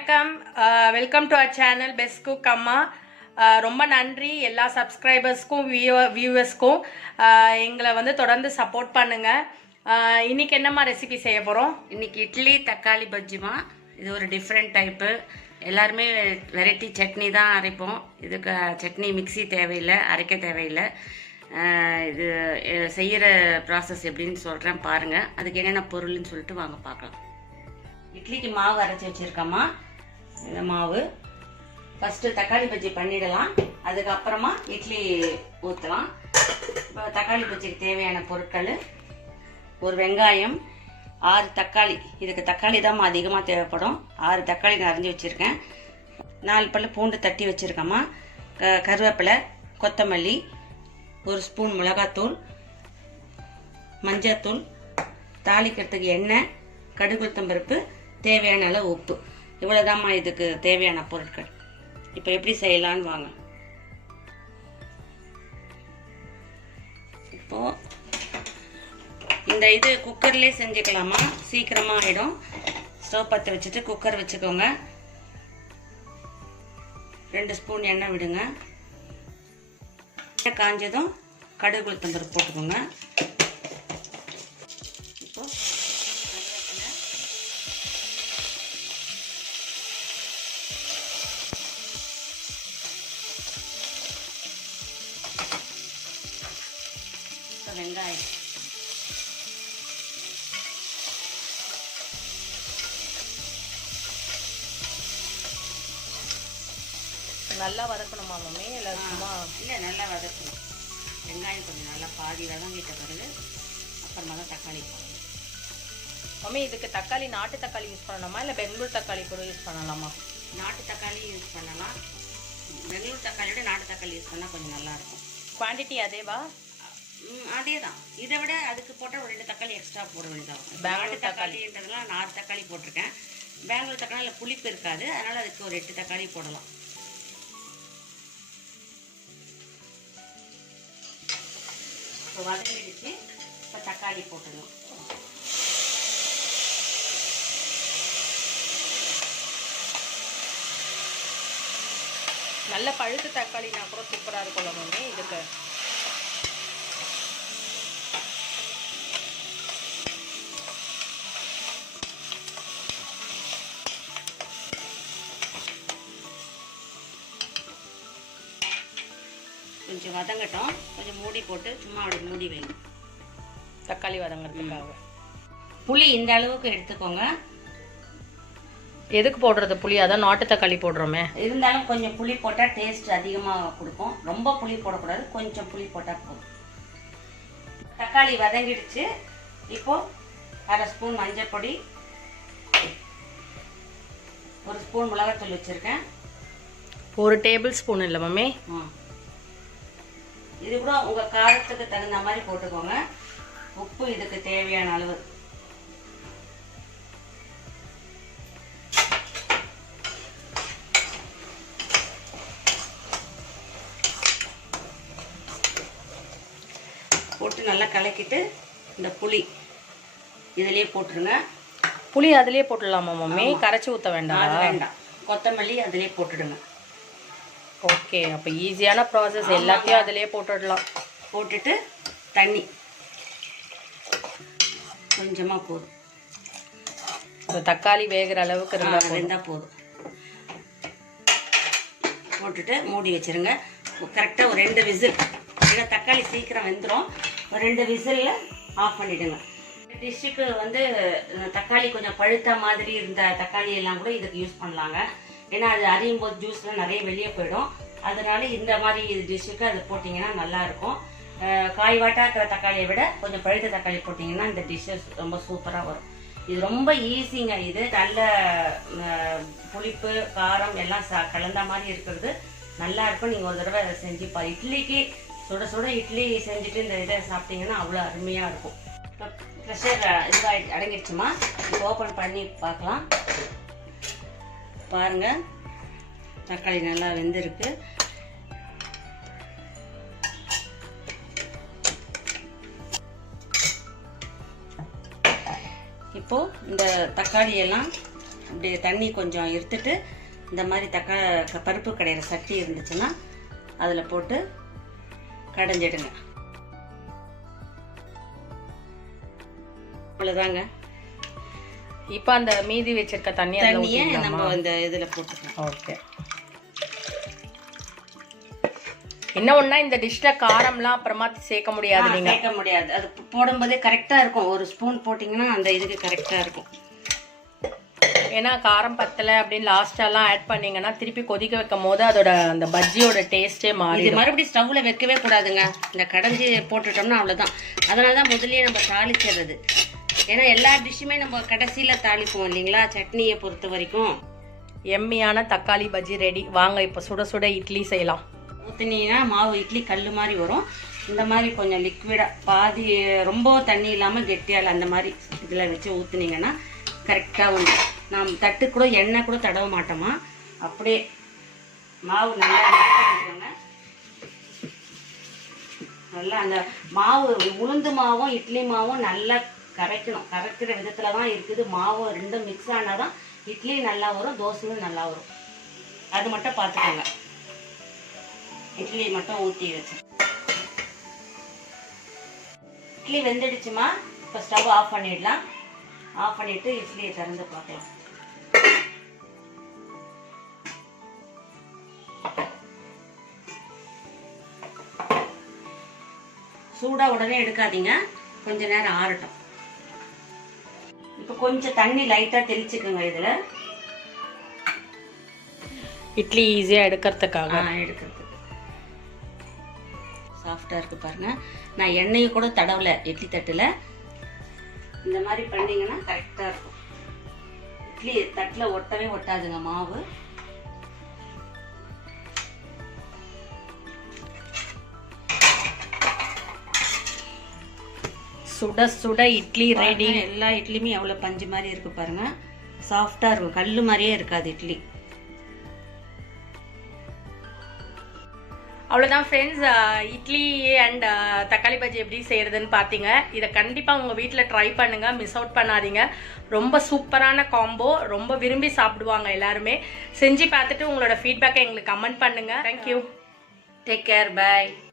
வணக்கம், welcome to our channel best cook அம்மா. ரொம்ப நன்றி எல்லா சப்ஸ்கிரைபர்ஸ்க்கும் வியூவர்ஸ்க்கும். எங்களை வந்து தொடர்ந்து சப்போர்ட் பண்ணுங்கள். இன்றைக்கி என்னம்மா ரெசிபி செய்ய போகிறோம்? இன்றைக்கி இட்லி தக்காளி பஜ்ஜிமா. இது ஒரு டிஃப்ரெண்ட் டைப்பு. எல்லாருமே வெரைட்டி சட்னி தான் அரைப்போம். இதுக்கு சட்னி மிக்ஸி தேவையில்லை, அரைக்க தேவையில்லை. இது செய்கிற ப்ராசஸ் எப்படின்னு சொல்கிறேன் பாருங்கள். அதுக்கு என்னென்ன பொருள்னு சொல்லிட்டு வாங்க பார்க்கலாம். இட்லிக்கு மாவு அரைச்சி வச்சுருக்கோம்மா. இந்த மாவு ஃபஸ்ட்டு தக்காளி பஜ்ஜி பண்ணிடலாம், அதுக்கப்புறமா இட்லி ஊற்றலாம். இப்போ தக்காளி பஜ்ஜிக்கு தேவையான பொருட்கள்: ஒரு வெங்காயம், 6 தக்காளி. இதுக்கு தக்காளி தான் அதிகமாக தேவைப்படும். 6 தக்காளி நான் அரைஞ்சி வச்சுருக்கேன். 4 பல்லு பூண்டு தட்டி வச்சுருக்கேம்மா. கருவேப்பிலை, கொத்தமல்லி, 1 ஸ்பூன் மிளகாத்தூள், மஞ்சத்தூள், தாளிக்கிறதுக்கு எண்ணெய், கடுகு உளுத்தம்பருப்பு, தேவையான அளவு உப்பு. இவ்வளோதாம்மா இதுக்கு தேவையான பொருட்கள். இப்போ எப்படி செய்யலான்னு வாங்க. இப்போது இந்த இது குக்கர்லேயே செஞ்சுக்கலாமா, சீக்கிரமாக ஆகிடும். ஸ்டவ் பற்ற வச்சுட்டு குக்கர் வச்சுக்கோங்க. 2 ஸ்பூன் எண்ணெய் விடுங்க. எண்ணெய் காஞ்சதும் கடுகு உளுத்தம்பருப்பு போட்டுக்கோங்க. இப்போது வெங்காயம், நல்லா வதக்கணுமா மம்மி? இல்லை சும்மா? இல்லை, நல்லா வதக்கணும். வெங்காயம் கொஞ்சம் நல்லா பாதி வதங்கிட்ட பிறகு அப்புறமா தான் தக்காளி போடணும். மம்மி, இதுக்கு தக்காளி நாட்டு தக்காளி யூஸ் பண்ணலாமா இல்லை பெங்களூர் தக்காளி கூட யூஸ் பண்ணலாமா? நாட்டு தக்காளி யூஸ் பண்ணலாம். பெங்களூர் தக்காளியோட நாட்டு தக்காளி யூஸ் பண்ணால் கொஞ்சம் நல்லாயிருக்கும். குவான்டிட்டி அதேவா? அதே தான். இதை விட அதுக்கு போட்டால் ஒரு 2 தக்காளி எக்ஸ்ட்ரா போட வேண்டியதாகும். பெங்களூர் நாட்டு தக்காளின்றதுலாம் 4 தக்காளி போட்டிருக்கேன். பெங்களூர் தக்காளியில் புளிப்பு இருக்காது, அதனால் அதுக்கு ஒரு 8 தக்காளி போடலாம். இப்போ வதங்கிடுச்சு. இப்போ தக்காளி போட்டுடணும். நல்ல பழுத்து தக்காளினா கூட சூப்பராக இருக்கும்ல மம்மி இதுக்கு? கொஞ்சம் வதங்கட்டும். கொஞ்சம் மூடி போட்டு சும்மா அப்படி மூடி வைங்க. தக்காளி வதங்கிறதுக்காக புளி இந்த அளவுக்கு எடுத்துக்கோங்க. எதுக்கு போடுறது புளி? அதான் நாட்டு தக்காளி போடுறோமே. இருந்தாலும் கொஞ்சம் புளி போட்டால் டேஸ்ட் அதிகமாக கொடுக்கும். ரொம்ப புளி போடக்கூடாது, கொஞ்சம் புளி போட்டால் போதும். தக்காளி வதங்கிடுச்சு. இப்போது 1/2 ஸ்பூன் மஞ்சள் பொடி, 1 ஸ்பூன் மிளகாத்தூள் வச்சுருக்கேன். 1 டேபிள் ஸ்பூன் இல்லை மம்மி? இது கூட உங்கள் காரத்துக்கு தகுந்த மாதிரி போட்டுக்கோங்க. உப்பு இதுக்கு தேவையான அளவு. போட்டு நல்லா கலக்கிட்டு இந்த புளி இதிலே போட்டுருங்க. புளி அதிலே போட்டுடலாமா மம்மி? கரைச்சி ஊற்ற வேண்டாம்? அது வேண்டாம். கொத்தமல்லி அதிலே போட்டுடுங்க. ஓகே, அப்போ ஈஸியான ப்ராசஸ். எல்லாத்தையும் அதிலே போட்டுடலாம். போட்டுட்டு தண்ணி கொஞ்சமாக போதும். தக்காளி வேகிற அளவுக்கு இருந்தால் போதும். போட்டுட்டு மூடி வச்சுருங்க. கரெக்டாக ஒரு 2 விசில். ஏன்னா தக்காளி சீக்கிரம் வெந்துடும். ஒரு 2 விசிலில் ஆஃப் பண்ணிவிடுங்க. டிஷ்ஷுக்கு வந்து தக்காளி கொஞ்சம் பழுத்த மாதிரி இருந்த தக்காளி எல்லாம் கூட இதுக்கு யூஸ் பண்ணலாங்க. ஏன்னா அது அறியும் போது ஜூஸ்லாம் நிறைய வெளியே போயிடும். அதனால இந்த மாதிரி டிஷ்ஷுக்கு அது போட்டிங்கன்னா நல்லாயிருக்கும். காய்வாட்டாக இருக்கிற தக்காளியை விட கொஞ்சம் பழுத்த தக்காளி போட்டிங்கன்னா இந்த டிஷ்ஷஸ் ரொம்ப சூப்பராக வரும். இது ரொம்ப ஈஸிங்க. இது நல்ல புளிப்பு காரம் எல்லாம் கலந்த மாதிரி இருக்கிறது நல்லா இருக்கும். நீங்கள் ஒரு தடவை செஞ்சு இட்லிக்கு சுட சுட இட்லி செஞ்சுட்டு இந்த இதை சாப்பிட்டீங்கன்னா அவ்வளோ அருமையாக இருக்கும். இப்போ ப்ரெஷர் இதுவாக அடங்கிடுச்சுமா. இப்போ ஓப்பன் பண்ணி பார்க்கலாம். பாருங்கள், தக்காளி நல்லா வெந்திருக்கு. இப்போது இந்த தக்காளியெல்லாம் அப்படியே தண்ணி கொஞ்சம் எடுத்துட்டு இந்த மாதிரி பருப்பு கடையிற சட்டி இருந்துச்சுன்னா அதில் போட்டு கடைஞ்சிடுங்க. அவ்வளோதாங்க. இப்போ அந்த மீதி வச்சிருக்க தண்ணியை நம்ம இந்த இதில் போட்டுக்கலாம். ஓகே. என்ன ஒன்றா இந்த டிஷ்ல காரம்லாம் அப்புறமா சேர்க்க முடியாது, நீங்கள் சேர்க்க முடியாது. அது போடும்போதே கரெக்டாக இருக்கும். ஒரு ஸ்பூன் போட்டிங்கன்னா அந்த இதுக்கு கரெக்டாக இருக்கும். ஏன்னா காரம் பத்தலை அப்படின்னு லாஸ்டெல்லாம் ஆட் பண்ணிங்கன்னா திருப்பி கொதிக்க வைக்கும் போது அதோட அந்த பஜ்ஜியோட டேஸ்ட்டே மாறி. இது மறுபடியும் ஸ்டவ்வில் வைக்கவே கூடாதுங்க. இந்த கடைஞ்சி போட்டுட்டோம்னா அவ்வளோதான். அதனால தான் முதல்லயே நம்ம தாளிச்சிடுறது. ஏன்னா எல்லா டிஷ்ஷுமே நம்ம கடைசியில் தாளிப்போம் இல்லைங்களா, சட்னியை பொறுத்த வரைக்கும். எம்மியான தக்காளி பஜ்ஜி ரெடி. வாங்க இப்போ சுட சுட இட்லி செய்யலாம். ஊற்றினீங்கன்னா மாவு இட்லி கல் மாதிரி வரும். இந்த மாதிரி கொஞ்சம் லிக்விடாக பாதி, ரொம்ப தண்ணி இல்லாமல் கெட்டியால் அந்த மாதிரி இதில் வச்சு ஊற்றுனீங்கன்னா கரெக்டாக வந்து நாம் தட்டு கூட எண்ணெய் கூட தடவ மாட்டோமா. அப்படியே மாவு நல்லா வச்சுக்கோங்க. நல்லா அந்த மாவு உளுந்து மாவும் இட்லி மாவும் நல்லா கரைக்கணும். கரைக்கிற விதத்தில் தான் இருக்குது. மாவு ரெண்டும் மிக்ஸ் ஆனால் தான் இட்லி நல்லா வரும், தோசையும் நல்லா வரும். அது மட்டும் பார்த்துக்கோங்க. இட்லி மட்டும் ஊற்றி வச்சு இட்லி வெந்துடுச்சுமா. இப்போ ஸ்டவ் ஆஃப் பண்ணிடலாம். ஆஃப் பண்ணிட்டு இட்லியை திறந்து பார்க்கலாம். சூடா உடனே எடுக்காதீங்க, கொஞ்ச நேரம் ஆறட்டும். இப்போ கொஞ்சம் தண்ணி லைட்டா தெளிச்சுக்கோங்க. இதுல இட்லி ஈஸியா எடுக்கிறதுக்காக எடுக்கிறதுக்கு சாஃப்டா இருக்கு பாருங்க. நான் எண்ணெயை கூட தடவல இட்லி தட்டுல. இந்த மாதிரி பண்ணீங்கன்னா கரெக்டா இருக்கும். இட்லி தட்டுல ஒட்டவே ஒட்டாதுங்க மாவு. சுட சுட இட்லி ரெடி. எல்லா இட்லியுமே எவ்வளவு பஞ்சு மாதிரி இருக்கு பாருங்க. சாஃப்டா இருக்கும், கல்லு மாதிரியே இருக்காது இட்லி. அவ்வளோதான் ஃப்ரெண்ட்ஸ், இட்லி அண்ட் தக்காளி பஜ்ஜி எப்படி செய்கிறதுன்னு பார்த்தீங்க. இதை கண்டிப்பாக உங்கள் வீட்டில் ட்ரை பண்ணுங்கள், மிஸ் அவுட் பண்ணாதீங்க. ரொம்ப சூப்பரான காம்போ, ரொம்ப விரும்பி சாப்பிடுவாங்க எல்லாருமே. செஞ்சு பார்த்துட்டு உங்களோட ஃபீட்பேக்கை எங்களுக்கு கமெண்ட் பண்ணுங்கள். தேங்க்யூ. Take care, by.